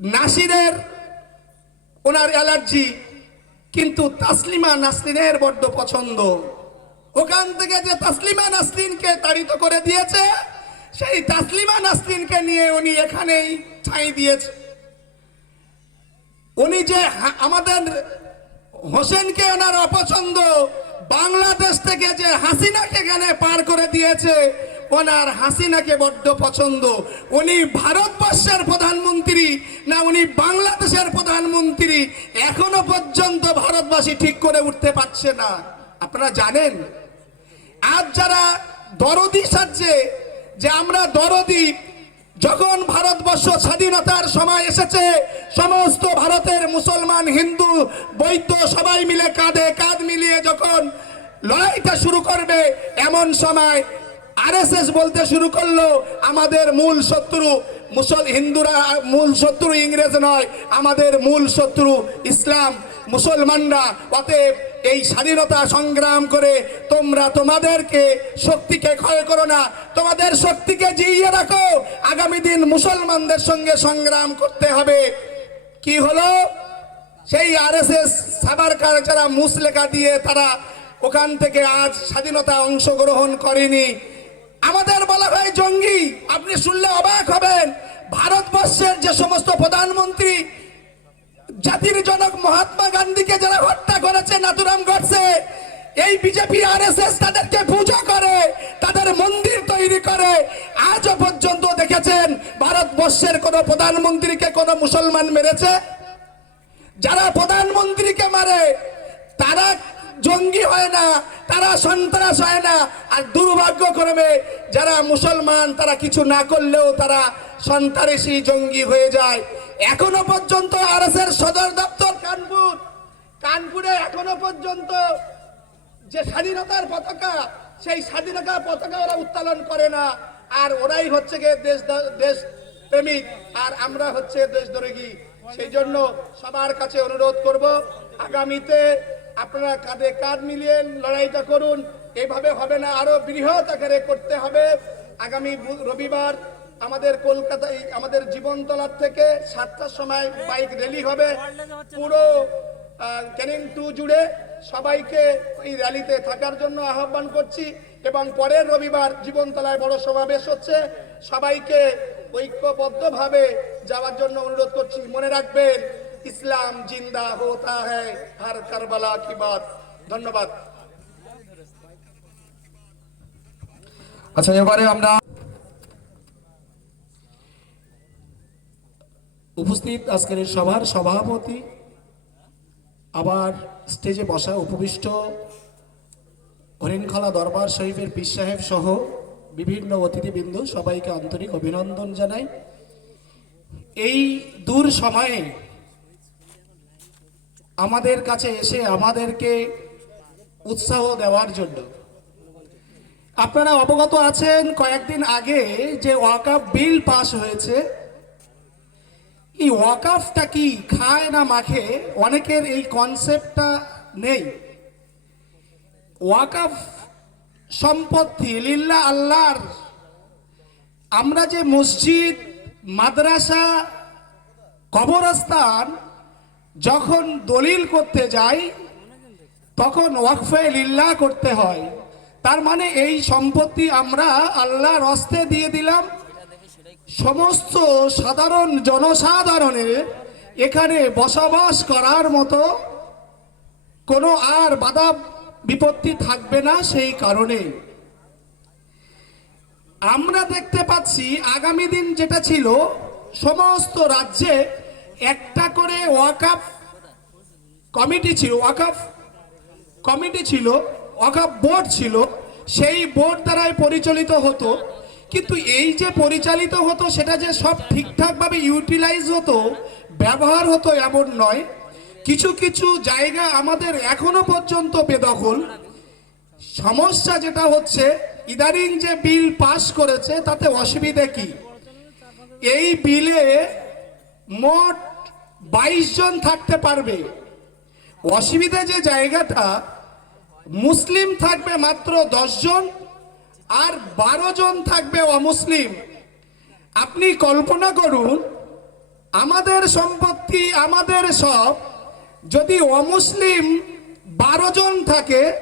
নাসিরের ওনার অ্যালার্জি, কিন্তু তাসলিমা নাসরিনের বড্ড পছন্দ। ওখান থেকে যে তাসলিমা নাসরিনকে তাড়িত করে দিয়েছে, সেই তাসলিমা নাসরিনকে নিয়ে উনি এখানেই ঠাঁই দিয়েছে। উনি যে আমাদের হোসেনকে ওনার অপছন্দ, বাংলাদেশ থেকে যে হাসিনাকে এখানে পার করে দিয়েছে ওনার হাসিনাকে বড্ড পছন্দ। উনি ভারতবর্ষের প্রধানমন্ত্রী না, উনি বাংলাদেশের প্রধানমন্ত্রী। এখনও পর্যন্ত ভারতবাসী ঠিক করে উঠতে পারছে না। আপনারা জানেন? আজ যারা দরদি সাজছে, যে আমরা দরদি, যখন ভারতবর্ষ স্বাধীনতার সময় এসেছে, সমস্ত ভারতের মুসলমান, হিন্দু, বৈদ্য সবাই মিলে কাঁধে কাঁধ মিলিয়ে যখন লড়াইটা শুরু করবে, এমন সময় আরএসএস বলতে শুরু করল, আমাদের মূল শত্রু মুসল হিন্দুরা, মূল শত্রু ইংরেজ নয়, আমাদের মূল শত্রু ইসলাম, মুসলমানরা। অতএব এই স্বাধীনতা সংগ্রাম করে তোমরা তোমাদেরকে শক্তিকে ক্ষয় করো না, তোমাদের শক্তিকে জিইয়ে রাখো। আগামী দিন মুসলমানদের সঙ্গে সংগ্রাম করতে হবে। কি হলো? সেই আরএসএস সাবারকার যারা মুসলেখা দিয়ে তারা ওখান থেকে আজ স্বাধীনতা অংশগ্রহণ করেনি। আমাদের বলা হয় জঙ্গি। আপনি শুনলে অবাক হবেন। ভারতবর্ষের যে সমস্ত প্রধানমন্ত্রী, জাতির জনক মহাত্মা গান্ধীকে যারা হত্যা করেছে নাতুরাম গডসে এই বিজেপি আরএসএস তাদেরকে পুজো করে, তাদের মন্দির তৈরি করে, আজও পর্যন্ত দেখেছেন ভারতবর্ষের কোন প্রধানমন্ত্রীকে কোন মুসলমান মেরেছে? যারা প্রধানমন্ত্রীকে মারে, তারা জঙ্গি হয় না, তারা সন্ত্রাস হয় না। আর দুর্ভাগ্যক্রমে যারা মুসলমান, তারা কিছু না করলেও তারা সন্ত্রাসী জঙ্গি হয়ে যায়। এখনও পর্যন্ত আর সদর দপ্তর কানপুর, কানপুরে এখনও পর্যন্ত যে স্বাধীনতার পতাকা, সেই স্বাধীনতার পতাকা ওরা উত্তোলন করে না। আর ওরাই হচ্ছে গিয়ে দেশ দেশ প্রেমিক, আর আমরা হচ্ছে দেশ দেশদ্রোহী। সেই জন্য সবার কাছে অনুরোধ করব, আগামীতে আপনারা কাঁধে কাঁধ মিলিয়ে লড়াইটা করুন। এইভাবে হবে না। আরও বৃহৎ আকারে করতে হবে। আগামী রবিবার আমাদের কলকাতায় আমাদের জীবনতলার থেকে সাতটার সময় বাইক র্যালি হবে। পুরো ক্যানিং টু জুড়ে সবাইকে এই র্যালিতে থাকার জন্য আহ্বান করছি এবং পরের রবিবার জীবনতলায় বড় সমাবেশ হচ্ছে। সবাইকে ঐক্যবদ্ধভাবে যাওয়ার জন্য অনুরোধ করছি। মনে রাখবেন ইসলাম জিন্দা হোতা হর কারবালা কি বাত। ধন্যবাদ। আচ্ছা এবারে আমরা উপস্থিত আজকের সভার সভাপতি আবার স্টেজে বসা উপবিষ্ট হরিণখলা দরবার শরীফের পীর সাহেব সহ বিভিন্ন অতিথিবৃন্দ, সবাইকে আন্তরিক অভিনন্দন জানাই। এই দূর সময়ে আমাদের কাছে এসে আমাদেরকে উৎসাহ দেওয়ার জন্য। আপনারা অবগত আছেন কয়েকদিন আগে যে ওয়াকাফ বিল পাশ হয়েছে। এই ওয়াকাফটা কি খায় না মাখে অনেকের এই কনসেপ্টটা নেই। ওয়াকাফ সম্পত্তি লিল্লা আল্লাহর। আমরা যে মসজিদ, মাদ্রাসা, কবরস্থান যখন দলিল করতে যাই, তখন ওয়াকফে লিল্লা করতে হয়। তার মানে এই সম্পত্তি আমরা আল্লাহর হস্তে দিয়ে দিলাম। সমস্ত সাধারণ জনসাধারণের এখানে বসবাস করার মতো কোনো আর বাধা বিপত্তি থাকবে না সেই কারণে। আমরা দেখতে পাচ্ছি, আগামী দিন যেটা ছিল, সমস্ত রাজ্যে একটা করে ওয়াকাফ কমিটি ছিল ওয়াকাফ কমিটি ছিল ওয়াকাফ বোর্ড ছিল, সেই বোর্ড দ্বারাই পরিচালিত হতো। কিন্তু এই যে পরিচালিত হতো, সেটা যে সব ঠিকঠাকভাবে ইউটিলাইজ হতো, ব্যবহার হতো এমন নয়। কিছু কিছু জায়গা আমাদের এখনও পর্যন্ত বেদখল। সমস্যা যেটা হচ্ছে, ইদানিং যে বিল পাস করেছে, তাতে অসুবিধে কি? এই বিলে মোট বাইশ জন থাকতে পারবে। অসুবিধা যে জায়গাটা, মুসলিম থাকবে মাত্র জন আর বারো জন থাকবে অমুসলিম। আপনি কল্পনা করুন, আমাদের সম্পত্তি, আমাদের সব, যদি অমুসলিম বারো জন থাকে,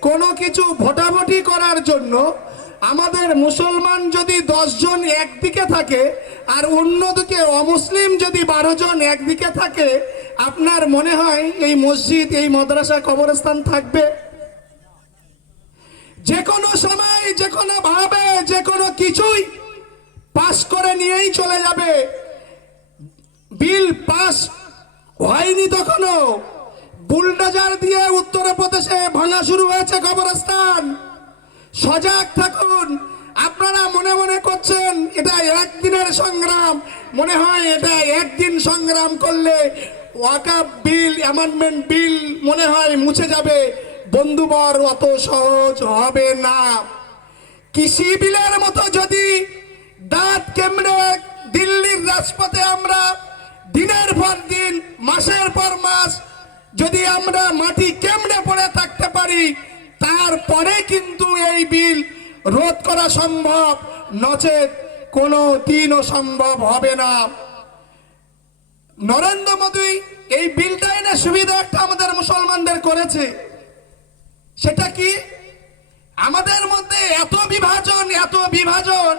কোনো কিছু ভোটাভুটি করার জন্য আমাদের মুসলমান যদি জন একদিকে থাকে আর অন্যদিকে অমুসলিম যদি বারো জন একদিকে থাকে, আপনার মনে হয় এই মসজিদ, এই মাদ্রাসা কবরস্থান থাকবে? যে কোনো সময় যে কোনো ভাবে যে কোনো কিছুই পাশ করে নিয়েই চলে যাবে। বিল পাস হয়নি তখনও। বুলডোজার দিয়ে উত্তরপ্রদেশে ভাঙা শুরু হয়েছে কবরস্থান। সজাগ থাকুন। আপনারা মনে মনে করছেন, এটা একদিনের সংগ্রাম। মনে হয় এটা একদিন সংগ্রাম করলে ওয়াকাপ বিল, অ্যামেন্ডমেন্ট বিল মনে হয় মুছে যাবে। বন্ধুবর অত সহজ হবে না। কৃষি বিলের মতো যদি দাঁত কেমড়ে দিল্লির রাজপথে আমরা দিনের পর দিন, মাসের পর মাস যদি আমরা মাটি কেমড়ে পড়ে থাকতে পারি তারপরে কিন্তু এই বিল রোধ করা সম্ভব, নচেত কোনো দিনও সম্ভব হবে না। নরেন্দ্র মোদী এই বিলটা এনে সুবিধা একটা আমাদের মুসলমানদের করেছে। সেটা কি? আমাদের মধ্যে এত বিভাজন এত বিভাজন,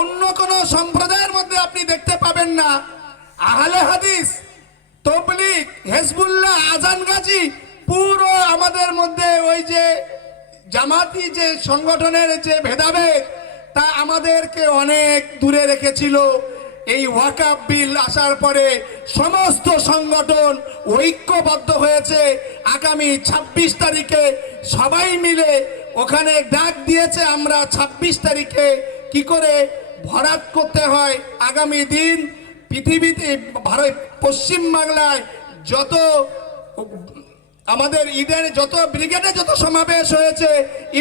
অন্য কোন সম্প্রদায়ের মধ্যে আপনি দেখতে পাবেন না। আহলে হাদিস তবলিক হেজবুল্লাহ, আজান গাজী, পুরো আমাদের মধ্যে ওই যে জামাতি যে সংগঠনের যে ভেদাভেদ, তা আমাদেরকে অনেক দূরে রেখেছিল। এই ওয়াকাপ বিল আসার পরে সমস্ত সংগঠন ঐক্যবদ্ধ হয়েছে। আগামী ২৬ তারিখে সবাই মিলে ওখানে ডাক দিয়েছে, আমরা ২৬ তারিখে কি করে ভরাট করতে হয়। আগামী দিন পৃথিবীতে, ভারত, পশ্চিম বাংলায় যত আমাদের ঈদের যত ব্রিগেডে যত সমাবেশ হয়েছে,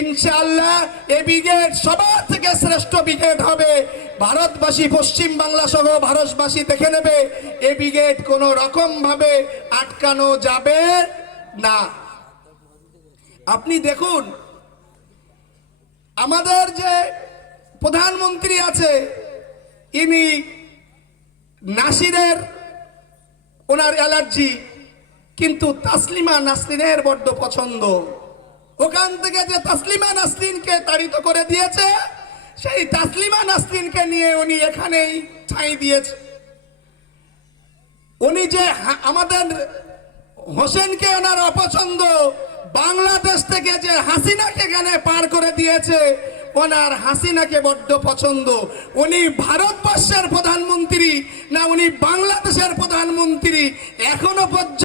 ইনশাআল্লাহ এ ব্রিগেড সবার থেকে শ্রেষ্ঠ ব্রিগেড হবে। ভারতবাসী, পশ্চিম বাংলা সহ ভারতবাসী দেখে নেবে, এ ব্রিগেড কোনো রকম ভাবে আটকানো যাবে না। আপনি দেখুন, আমাদের যে প্রধানমন্ত্রী আছে, ইনি নাসিরের ওনার অ্যালার্জি। কিন্তু তাসলিমা নাসরিনের বড্ড পছন্দ। ওখান থেকে যে তাসলিমা নাসরিনকে তাড়িত করে দিয়েছে, সেই তাসলিমা নাসরিনকে নিয়ে উনি এখানেই ছাই দিয়েছে। উনি যে আমাদের হোসেনকে ওনার অপছন্দ, বাংলাদেশ থেকে যে হাসিনাকে এখানে পার করে দিয়েছে, ওনার হাসিনাকে বড্ড পছন্দ। উনি ভারতবর্ষের প্রধানমন্ত্রী না, উনি বাংলাদেশের প্রধানমন্ত্রী, এখনও পর্যন্ত